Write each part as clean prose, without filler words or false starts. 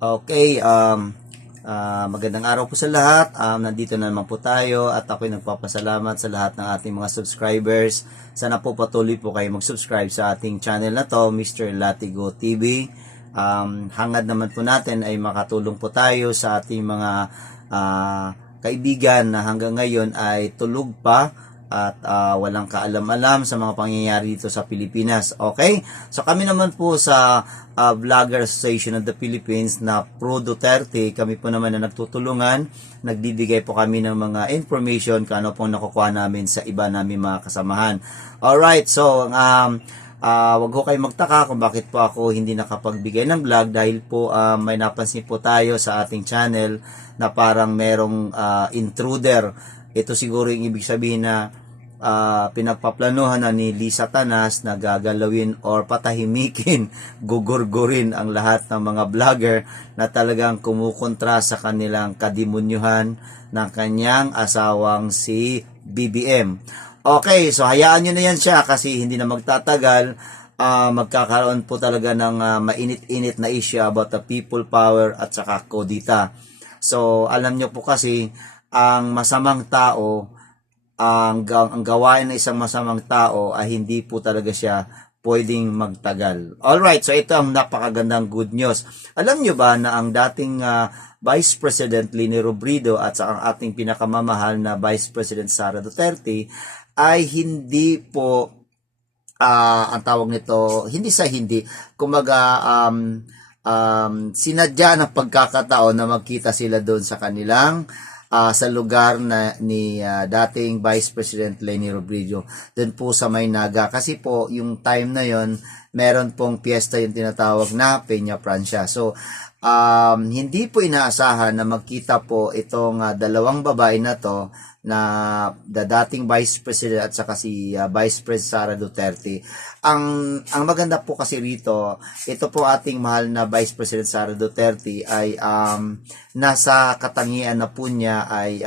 Okay, magandang araw po sa lahat. Nandito na naman po tayo at ako'y nagpapasalamat sa lahat ng ating mga subscribers. Sana po patuloy po kayo mag-subscribe sa ating channel na to, Mr. Latigo TV. Hangad naman po natin ay makatulong po tayo sa ating mga kaibigan na hanggang ngayon ay tulog pa at walang kaalam-alam sa mga pangyayari dito sa Pilipinas. Okay? So kami naman po sa Vlogger Association of the Philippines na Pro Duterte, kami po naman na nagtutulungan, nagbibigay po kami ng mga information kung ano pong nakukuha namin sa iba namin mga kasamahan. Alright, so wag ho kayo magtaka kung bakit po ako hindi nakapagbigay ng vlog dahil po may napansin po tayo sa ating channel na parang merong intruder. Ito siguro yung ibig sabihin na pinagpaplanuhan na ni Lisa Tanas na gagalawin or patahimikin, gugurgurin ang lahat ng mga vlogger na talagang kumukontra sa kanilang kadimunyuhan ng kanyang asawang si BBM. Okay, so hayaan nyo na yan siya kasi hindi na magtatagal. Magkakaroon po talaga ng mainit-init na issue about the people power at saka kodita. So alam nyo po kasi ang masamang tao, ang gawain ng isang masamang tao ay hindi po talaga siya pwedeng magtagal. Alright, so ito ang napakagandang good news. Alam nyo ba na ang dating Vice President Leni Robredo at sa ang ating pinakamamahal na Vice President Sara Duterte ay hindi po, ang tawag nito, kumaga sinadya ng pagkakataon na magkita sila doon sa kanilang sa lugar na ni dating Vice President Leni Robredo doon po sa Maynaga kasi po yung time na yon meron pong piyesta yung tinatawag na Peña Francia. So hindi po inaasahan na magkita po itong dalawang babae na to na dating Vice President at saka si Vice President Sara Duterte. Ang maganda po kasi rito, ito po ating mahal na Vice President Sara Duterte ay nasa katangian na po niya ay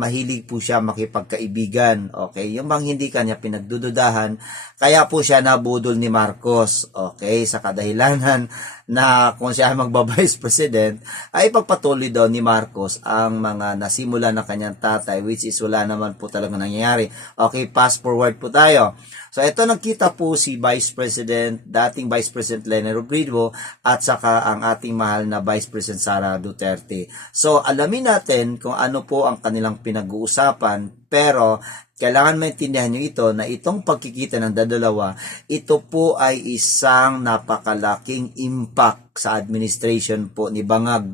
mahilig po siya makipagkaibigan. Okay, yung bang hindi kanya pinagdududahan, kaya po siya nabudol ni Marcos. Okay, sa kadahilanan na kung siya magba-Vice President, ay pagpatuloy daw ni Marcos ang mga nasimula ng kanyang tatay, which is wala naman po talaga nangyayari. Okay, fast forward po tayo. So ito nagkita po si dating Vice President Leni Robredo at saka ang ating mahal na Vice President Sara Duterte. So alamin natin kung ano po ang kanilang pinag-uusapan, pero kailangan maintindihan nyo ito na itong pagkikita ng dalawa, ito po ay isang napakalaking impact sa administration po ni Bangag.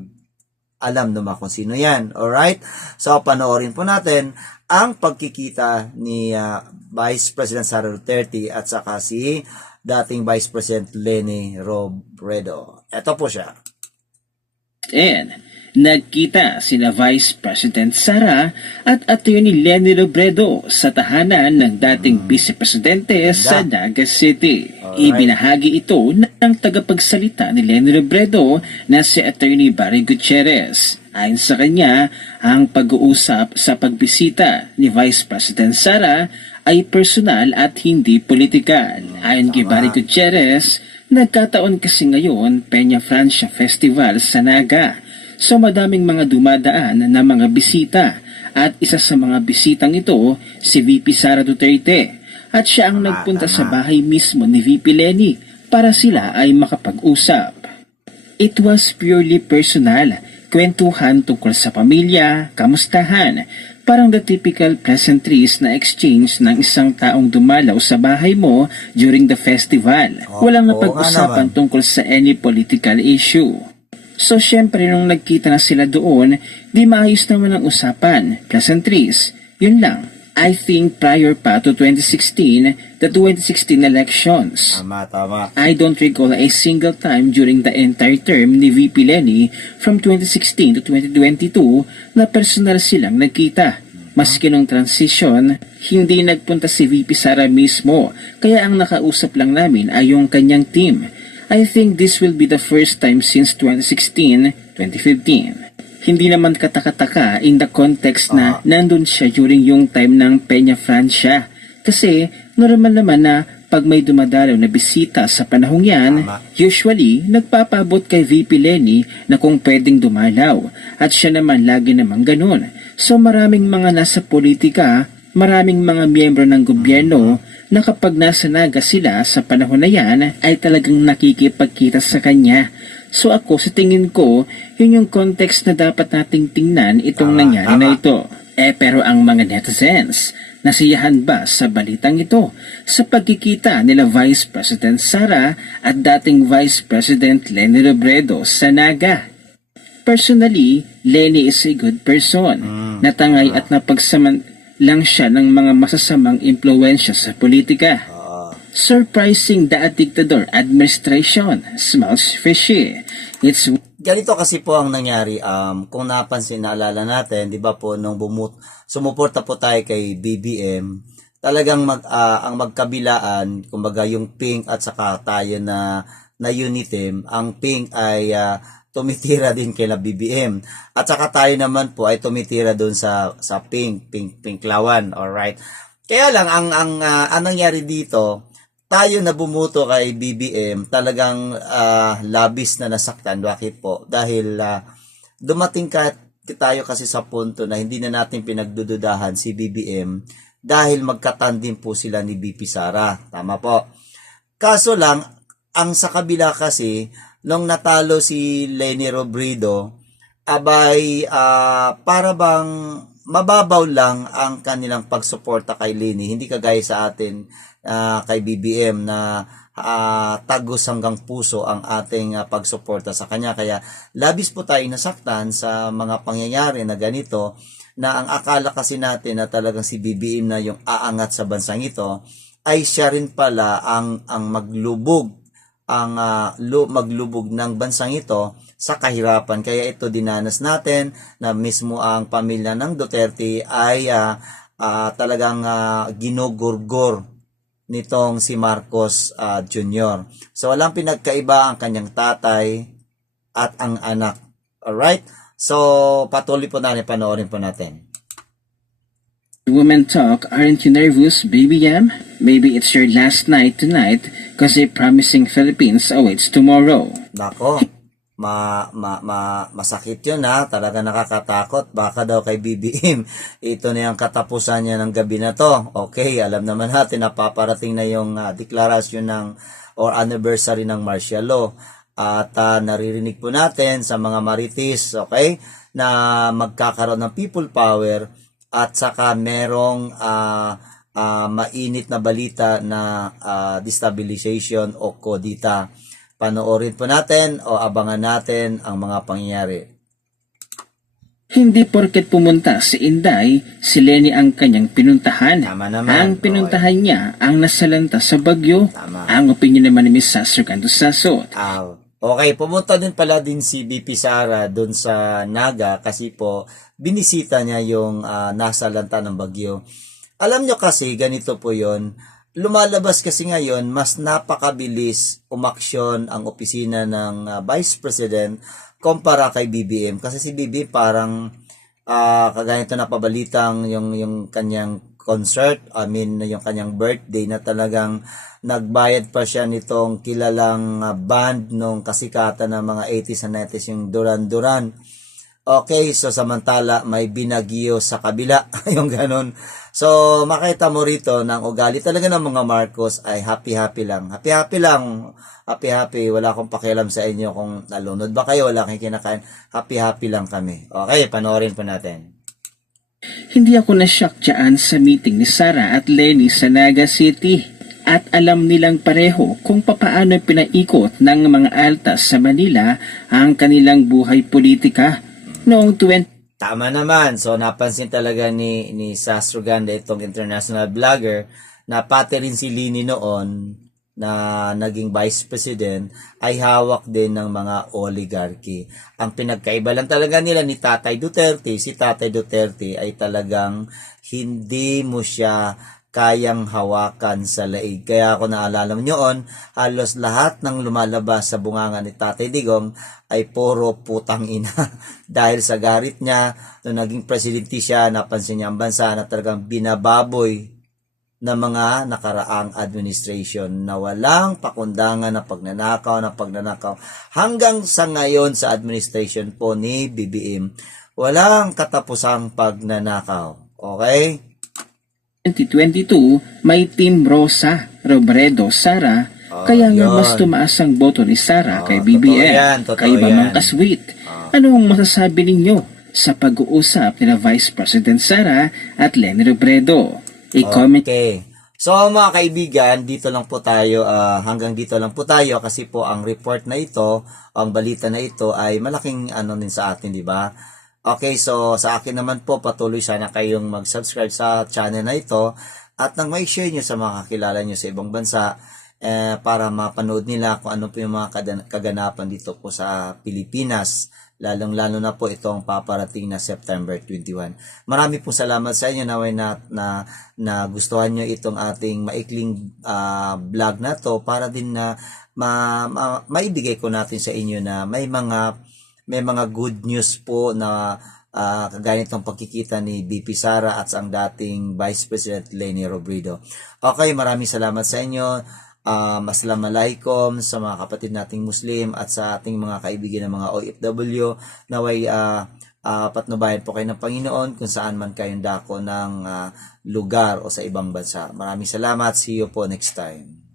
Alam naman kung sino yan. Alright? So panoorin po natin ang pagkikita ni Vice President Sara Duterte at saka si dating Vice President Leni Robredo. Ito po siya. And nagkita sina Vice President Sara at Attorney Leni Robredo sa tahanan ng dating Vice Presidente sa Naga City. Ibinahagi ito ng tagapagsalita ni Leni Robredo na si Attorney Barry Gutierrez. Ayon sa kanya, ang pag-uusap sa pagbisita ni Vice President Sara ay personal at hindi politikal. Ayon kay Barry Gutierrez, nagkataon kasi ngayon Peña Francia Festival sa Naga. So madaming mga dumadaan na mga bisita at isa sa mga bisitang ito si VP Sara Duterte at siya ang nagpunta sa bahay mismo ni VP Leni para sila ay makapag-usap. It was purely personal, kwentuhan tungkol sa pamilya, kamustahan, parang the typical pleasantries na exchange ng isang taong dumalaw sa bahay mo during the festival. Walang napag-usapan tungkol sa any political issue. So syempre nung nagkita na sila doon, di maayos naman ang usapan, pleasantries, yun lang. I think prior pa to 2016, the 2016 elections. Tama. I don't recall a single time during the entire term ni VP Leni from 2016 to 2022 na personal silang nagkita. Maski nung transition, hindi nagpunta si VP Sara mismo, kaya ang nakausap lang namin ay yung kanyang team. I think this will be the first time since 2016-2015. Hindi naman katakataka in the context na nandun siya during yung time ng Peña Francia. Kasi normal naman na pag may dumadalaw na bisita sa panahong yan, Tama. usually nagpapaabot kay VP Lenny na kung pwedeng dumalaw. At siya naman lagi namang ganun. So maraming mga nasa politika, maraming mga miyembro ng gobyerno na kapag nasa Naga sila sa panahon na yan ay talagang nakikipagkita sa kanya. So ako sa tingin ko, yun yung context na dapat nating tingnan itong Tama, nangyari tama. na ito. Pero ang mga netizens, nasiyahan ba sa balitang ito sa pagkikita nila Vice President Sara at dating Vice President Leni Robredo sa Naga? Personally, Leni is a good person. Natangay at napagsaman lang siya ng mga masasamang impluensya sa politika. Surprising the dictator administration smells fishy. It's Ganito kasi po ang nangyari, kung napansin, naalala natin, di ba po, nung sumuporta po tayo kay BBM, talagang ang magkabilaan, kumbaga yung Pink at saka tayo na Unitem, ang Pink ay tumitira din kay BBM. At saka tayo naman po ay tumitira doon sa Pink Lawan, alright? Kaya lang, ang nangyari dito, tayo na bumuto kay BBM, talagang labis na nasaktan. Bakit po? Dahil dumating tayo kasi sa punto na hindi na natin pinagdududahan si BBM dahil magkatandim po sila ni BP Sara. Tama po. Kaso lang, ang sa kabila kasi, nung natalo si Leni Robredo, abay para bang mababaw lang ang kanilang pagsuporta kay Leni. Hindi kagaya sa atin kay BBM na tagos hanggang puso ang ating pagsuporta sa kanya. Kaya labis po tayo nasaktan sa mga pangyayari na ganito, na ang akala kasi natin na talagang si BBM na yung aangat sa bansang ito, ay siya rin pala ang maglubog ng bansang ito sa kahirapan. Kaya ito dinanas natin na mismo ang pamilya ng Duterte ay talagang ginugurgor nitong si Marcos Jr. So walang pinagkaiba ang kanyang tatay at ang anak. Alright? So patuloy po natin, panoorin po natin. women talk, aren't you nervous, baby Yam? Maybe it's your last night tonight because a promising Philippines awaits tomorrow. Nako, masakit yun ha. Talaga nakakatakot. Baka daw kay BBM, ito na yung katapusan niya ng gabi na to. Okay, alam naman natin na paparating na yung deklarasyon ng or anniversary ng martial law. At naririnig po natin sa mga marites, okay, na magkakaroon ng people power at saka merong mainit na balita na destabilization o kodita. Panoorin po natin o abangan natin ang mga pangyayari. Hindi porket pumunta si Inday, si Leni ang kanyang pinuntahan. Tama naman. Ang pinuntahan niya ang nasalanta sa bagyo. Tama. Ang opinion naman ni Ms. Sastrogan dos Sasot. Okay, pumunta din pala din si BP Sara doon sa Naga kasi po binisita niya yung nasalanta ng bagyo. Alam nyo kasi, ganito po yon. Lumalabas kasi ngayon, mas napakabilis umaksyon ang opisina ng Vice President kumpara kay BBM. Kasi si BBM parang kaganito na pabalitang yung kanyang concert, yung kanyang birthday na talagang nagbayad pa siya nitong kilalang band nung kasikatan ng mga 80s and 90s, yung Duran Duran. Okay, so samantala may binagyo sa kabila, yung ganun. So makita mo rito ng ugali talaga ng mga Marcos ay happy-happy lang. Happy-happy lang. Happy-happy. Wala akong pakialam sa inyo kung nalunod ba kayo, wala kayong kinakain. Happy-happy lang kami. Okay, panoorin po natin. Hindi ako na-shock dyan sa meeting ni Sara at Leni sa Naga City. At alam nilang pareho kung papaano pinaikot ng mga altas sa Manila ang kanilang buhay politika noong 20. Tama naman. So napansin talaga ni Sastrogan, itong international vlogger, na pati rin si Lini noon na naging vice president ay hawak din ng mga oligarchy. Ang pinagkaiba lang talaga nila ni Tatay Duterte, si Tatay Duterte ay talagang hindi mo siya kayang hawakan sa laig. Kaya ako naalala mo noon, halos lahat ng lumalabas sa bunganga ni Tatay Digong ay puro putang ina. Dahil sa garit niya, nung naging presidente siya, napansin niya ang bansa na talagang binababoy ng mga nakaraang administration na walang pakundangan na pagnanakaw hanggang sa ngayon sa administration po ni BBM, walang katapusang pagnanakaw. Okay? 2022, may Team Rosa, Robredo, Sara, kaya nga mas tumaas ang boto ni Sara kay BBM. Kayo ba mga kasweet? Anong masasabi ninyo sa pag-uusap nila Vice President Sara at Leni Robredo? I-comment. Okay. So mga kaibigan, dito lang po tayo, hanggang dito lang po tayo kasi po ang report na ito, ang balita na ito ay malaking ano din sa atin, di ba? Okay, so sa akin naman po, patuloy sana kayong mag-subscribe sa channel na ito at nang may share nyo sa mga kakilala nyo sa ibang bansa para mapanood nila kung ano po yung mga kaganapan dito po sa Pilipinas. Lalong-lalo na po itong paparating na September 21. Marami pong salamat sa inyo na gustuhan nyo itong ating maikling vlog na to para din na maibigay ko natin sa inyo na may mga good news po na kagaya nitong pagkikita ni BP Sara at ang dating Vice President Leni Robredo. Okay, maraming salamat sa inyo. Assalamualaikum sa mga kapatid nating Muslim at sa ating mga kaibigan ng mga OFW. Naway patnubayan po kayo ng Panginoon kung saan man kayong dako ng lugar o sa ibang bansa. Maraming salamat. See you po next time.